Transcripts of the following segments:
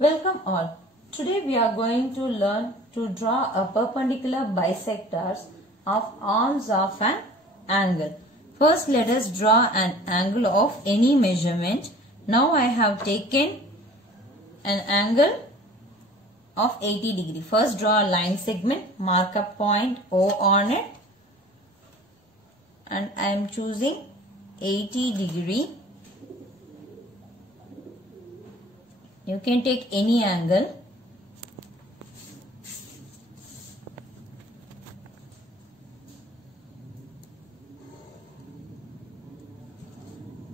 Welcome all. Today we are going to learn to draw a perpendicular bisectors of arms of an angle. First let us draw an angle of any measurement. Now I have taken an angle of 80 degree. First draw a line segment, mark a point O on it, and I am choosing 80 degree. You can take any angle.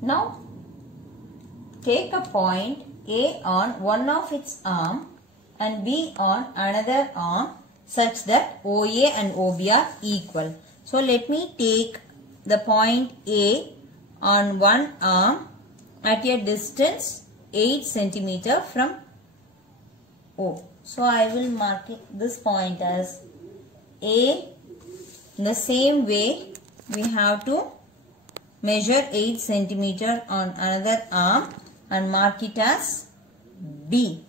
Now take a point A on one of its arm and B on another arm such that OA and OB are equal. So let me take the point A on one arm at a distance 8 cm from O. So I will mark this point as A. In the same way we have to measure 8 cm on another arm and mark it as B.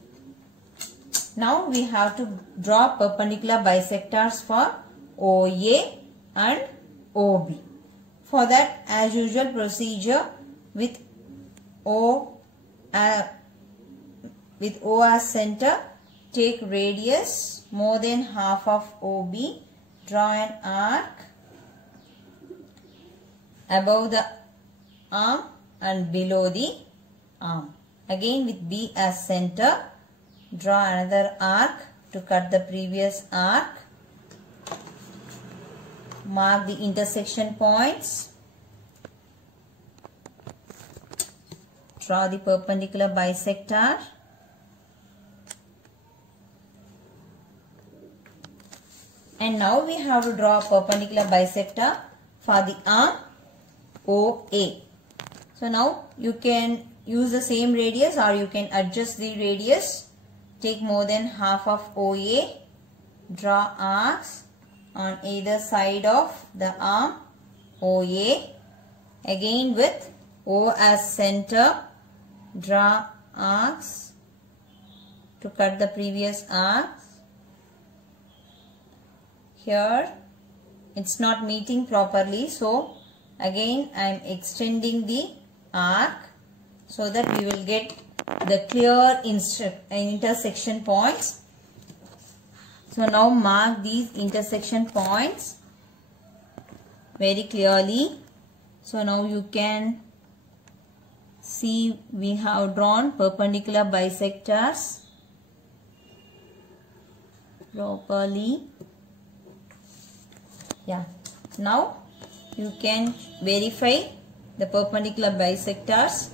Now we have to draw perpendicular bisectors for OA and OB. For that, as usual procedure, with O as center, take radius more than half of OB, draw an arc above the arm and below the arm. Again with B as center, draw another arc to cut the previous arc. Mark the intersection points. Draw the perpendicular bisector. And now we have to draw a perpendicular bisector for the arm OA. So now you can use the same radius or you can adjust the radius. Take more than half of OA. Draw arcs on either side of the arm OA. Again with O as center, draw arcs to cut the previous arcs. Here it's not meeting properly, so again I am extending the arc so that we will get the clear intersection points. So now mark these intersection points very clearly. So now you can see we have drawn perpendicular bisectors properly. Yeah. Now you can verify the perpendicular bisectors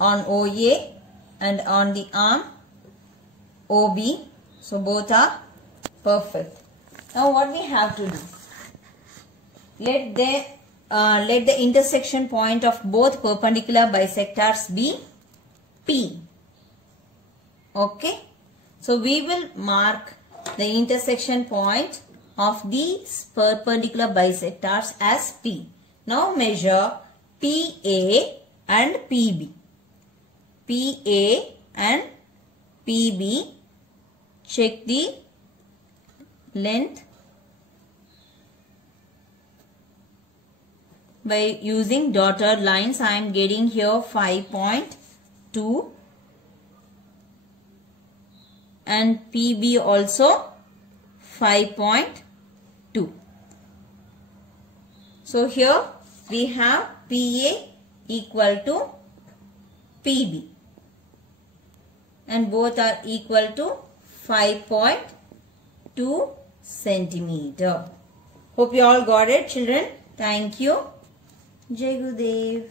on OA and on the arm OB. So both are perfect. Now what we have to do? Let the intersection point of both perpendicular bisectors be P. Okay. So we will mark the intersection point of these perpendicular bisectors as P. Now measure PA and PB. PA and PB. Check the length by using dotted lines. I am getting here 5.2 and PB also 5.2. So here we have PA equal to PB and both are equal to 5.2 centimeter. Hope you all got it, children. Thank you. Jai Gurudev.